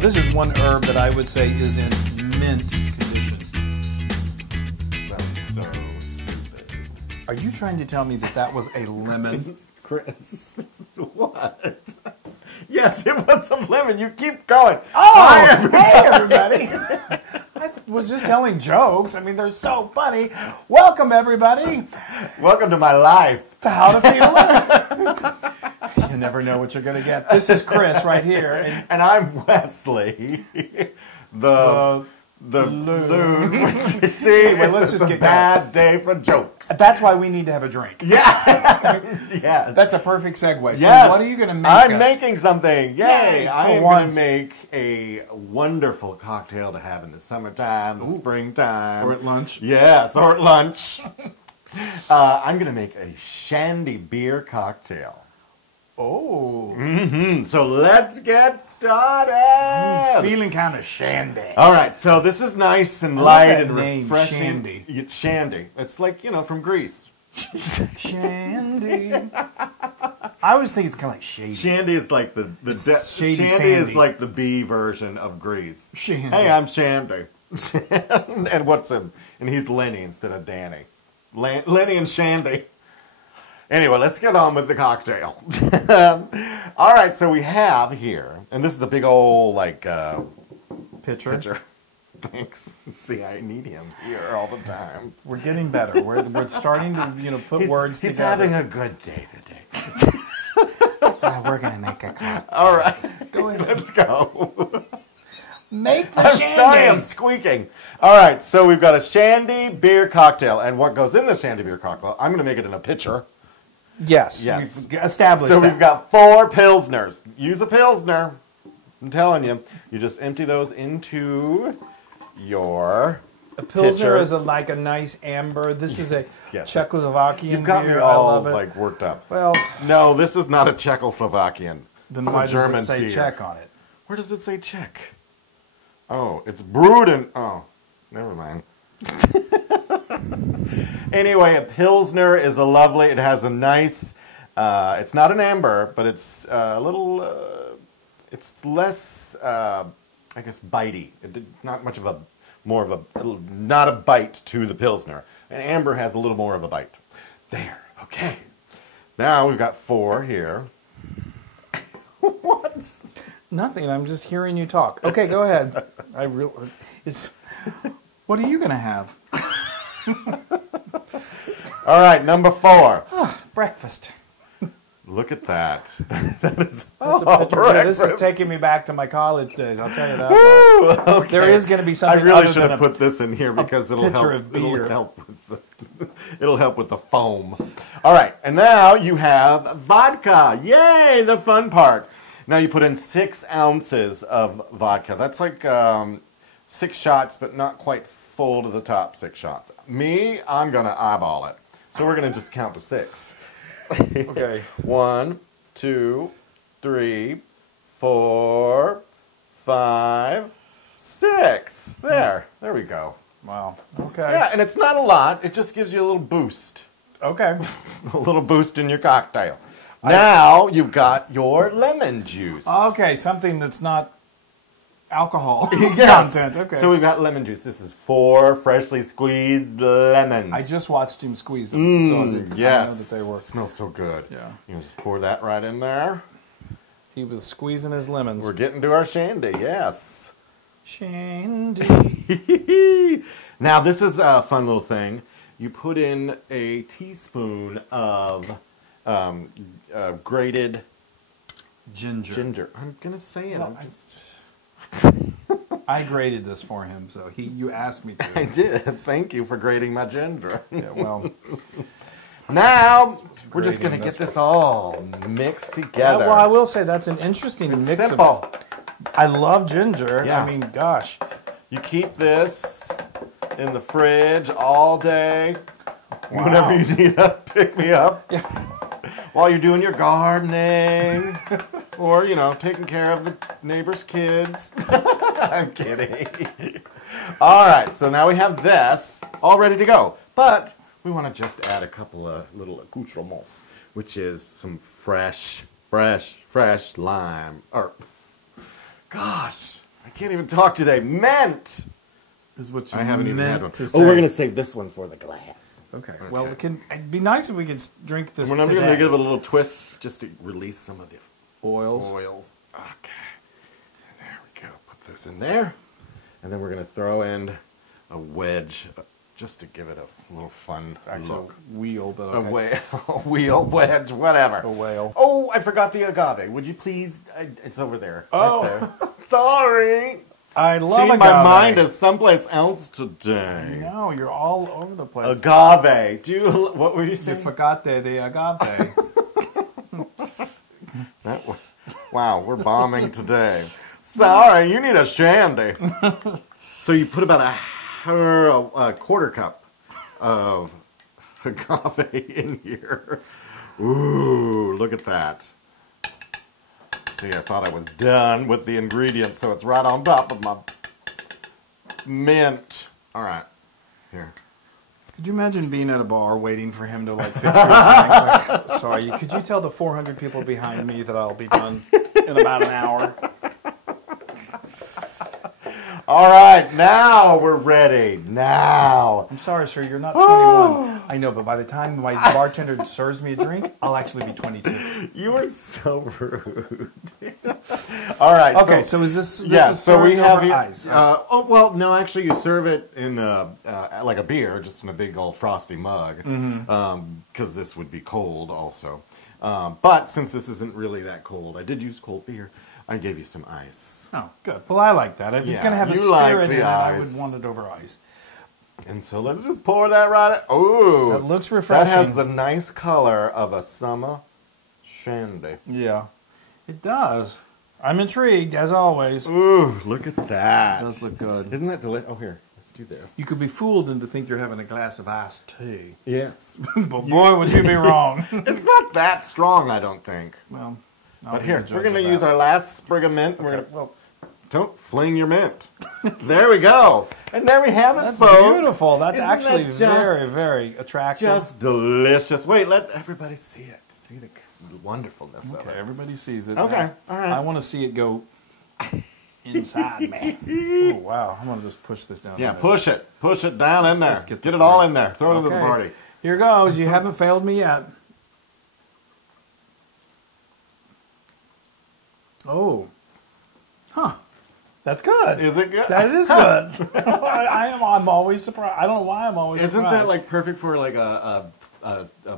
this is one herb that I would say is in mint condition. That's so stupid. Are you trying to tell me that that was a lemon? Chris, what? Yes, it was a lemon. You keep going. Oh, hey everybody. I was just telling jokes. I mean, they're so funny. Welcome everybody Welcome to my life. to How to Feed a Lemon. You never know what you're going to get. This is Chris right here. And I'm Wesley. The Loon. See, Well, let's it's just a get bad day for jokes. That's why we need to have a drink. Yes, yes. That's a perfect segue. So Yes. what are you going to make I'm us? making something. Yay, Yay. for I'm going once. to make a wonderful cocktail to have in the summertime, the springtime. Or at lunch. Yes, or at lunch. I'm going to make a Shandy Beer Cocktail. Oh. So let's get started. Feeling kind of shandy. All right, so this is nice and I love light that and name, refreshing. Shandy. It's Shandy. It's like, you know, from Greece. Shandy. I always think it's kind of like shady. Shandy is like the Shady Shandy Sandy. is like the B version of Greece. Shandy. Hey, I'm Shandy. And what's him? And he's Lenny instead of Danny. Lenny and Shandy. Anyway, let's get on with the cocktail. All right, so we have here, and this is a big old like Pitcher. Thanks. See, I need him here all the time. We're getting better. We're starting to put words He's together. having a good day today. We're gonna make a cocktail. All right, Go ahead. let's go. Make the I'm shandy. sorry, I'm squeaking. All right, so we've got a Shandy Beer Cocktail, and what goes in the Shandy Beer Cocktail? I'm going to make it in a pitcher. Yes. Yes. We've established So that. we've got 4 Pilsners. Use a Pilsner. I'm telling you. You just empty those into your a Pilsner pitcher. is like a nice amber. This is a yes. Czechoslovakian You've got beer. me all I love it. like worked up. Well, No, this is not a Czechoslovakian. then It's a why does German it say beer. Czech on it? Where does it say Czech? Oh, it's brewed in... Oh, never mind. Anyway, a Pilsner is a lovely... It has a nice... it's not an amber, but it's a little... it's less, I guess, bitey. Not much of a... More of a... Not a bite to the Pilsner. An amber has a little more of a bite. There. Okay. Now we've got 4 here. What? Nothing. I'm just hearing you talk. Okay, go ahead. What are you gonna have? All right, number 4. Breakfast. Look at that. That is That's a picture. Yeah, this is breakfast. taking me back to my college days. I'll tell you that. Woo, okay. There is going to be something. I really other should than have put this in here because it'll pitcher help. of beer. It'll help with the foam. All right, and now you have vodka. Yay, the fun part. Now you put in 6 ounces of vodka. That's like 6 shots, but not quite full to the top 6 shots. Me, I'm gonna eyeball it. So we're gonna just count to 6. Okay. 1, 2, 3, 4, 5, 6. There we go. Wow. Okay. Yeah, and it's not a lot. It just gives you a little boost. Okay. A little boost in your cocktail. Now you've got your lemon juice. Okay. Something that's not alcohol Yes. content. Okay. So we've got lemon juice. This is 4 freshly squeezed lemons. I just watched him squeeze them, so yes. I know that they were. It smells so good. Yeah. You can just pour that right in there. He was squeezing his lemons. We're getting to our shandy. Yes. Shandy. Now this is a fun little thing. You put in a teaspoon of grated ginger. I'm gonna say it. Well, I'm just... I graded this for him, so you asked me to. I did. Thank you for grating my ginger. Yeah, well, Now we're just Grating gonna get this this all mixed together. well, I will say that's an interesting It's mix. simple. I love ginger. Yeah. I mean, gosh. You keep this in the fridge all day. Wow. Whenever you need a pick me up. While you're doing your gardening. Or, you know, taking care of the neighbor's kids. I'm kidding. All right, so now we have this all ready to go. But we want to just add a couple of little accoutrements, which is some fresh lime. Or, gosh, I can't even talk today. Mint is what you I haven't even had meant one. to Oh, say. we're gonna save this one for the glass. Okay. Well, it'd be nice if we could drink this I'm today. gonna give it a little twist just to release some of the Oils. Okay. There we go. Put this in there, and then we're gonna throw in a wedge, just to give it a little fun look. A wheel, but A wheel, wedge, whatever. A whale. Oh, I forgot the agave. Would you please? It's over there. Oh. Right there. Sorry. I love See, agave. my mind is someplace else today. No, you're all over the place. Agave. What were you You saying? forgot the agave. Wow, we're bombing today. Sorry, you need a shandy. So you put about a quarter cup of agave in here. Ooh, look at that. See, I thought I was done with the ingredients, so it's right on top of my mint. All right, here. Could you imagine being at a bar waiting for him to like fix your drink? Like, sorry, could you tell the 400 people behind me that I'll be done in about an hour? All right, now we're ready. Now. I'm sorry, sir, you're not 21. I know, but by the time my bartender serves me a drink, I'll actually be 22. You are so rude. All right. Okay, so is this yeah? is So we served have over it. ice? Oh well, no. Actually, you serve it in like a beer, just in a big old frosty mug, because this would be cold also. But since this isn't really that cold, I did use cold beer. I gave you some ice. Oh, good. Well, I like that. If it's Yeah, going to have a you like spirit the in it, I ice. would want it over ice. And so let's just pour that right. Ooh, That looks refreshing. That has the nice color of a summer shandy. Yeah, it does. I'm intrigued, as always. Ooh, look at that. It does look good. Isn't that delicious? Oh, here, let's do this. You could be fooled into think you're having a glass of iced tea. Yes. But boy, would you be wrong. It's not that strong, I don't think. Well, But here, we're going to use our last sprig of mint. And we're going to, well, don't fling your mint. There we go. And there we have it, that's folks. beautiful. That's Isn't actually that very, very attractive. just delicious. Wait, let everybody see it. See the wonderfulness of Okay, it. everybody sees it. Okay, Now, all right. I want to see it go inside me. Oh, wow. I'm going to just push this down. Yeah, in there. push it. Push it down in there. Let's get Get the it all party. in there. Throw it into the Okay. party. Here goes. You haven't failed me yet. Oh. Huh. That's good. Is it good? That is good. I'm always surprised. I don't know why I'm always Isn't surprised. that like perfect for like a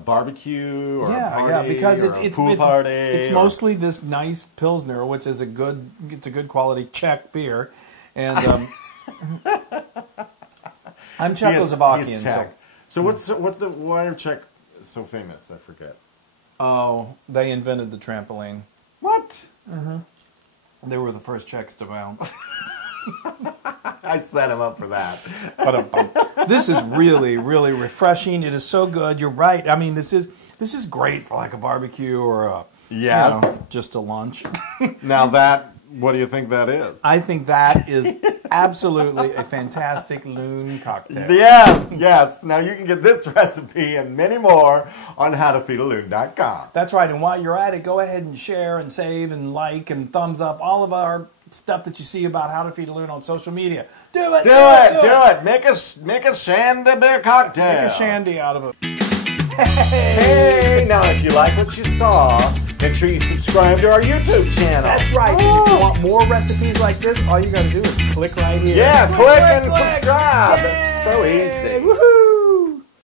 barbecue or a yeah, party yeah, because or it's a it's pool it's, party? it's or- mostly this nice pilsner, which is a good quality Czech beer, and I'm He is Czechoslovakian. Czech. So what's the why are Czech so famous? I forget. Oh, they invented the trampoline. What? They were the first Czechs to bounce. I set him up for that. But this is really, really refreshing. It is so good. You're right. I mean, this is great for like a barbecue or a Yes. just a lunch. Now what do you think that is? I think that is absolutely a fantastic Loon cocktail. Yes, yes. Now you can get this recipe and many more on howtofeedaloon.com. That's right. And while you're at it, go ahead and share and save and like and thumbs up all of our stuff that you see about How to Feed a Loon on social media. Do it. Do it. Make a Shandy Beer Cocktail. Make a shandy out of it. Hey, now if you like what you saw, make sure you subscribe to our YouTube channel. That's right. And if you want more recipes like this, all you got to do is click right here. Yeah, click and click. subscribe. Yay. It's so easy. Woohoo!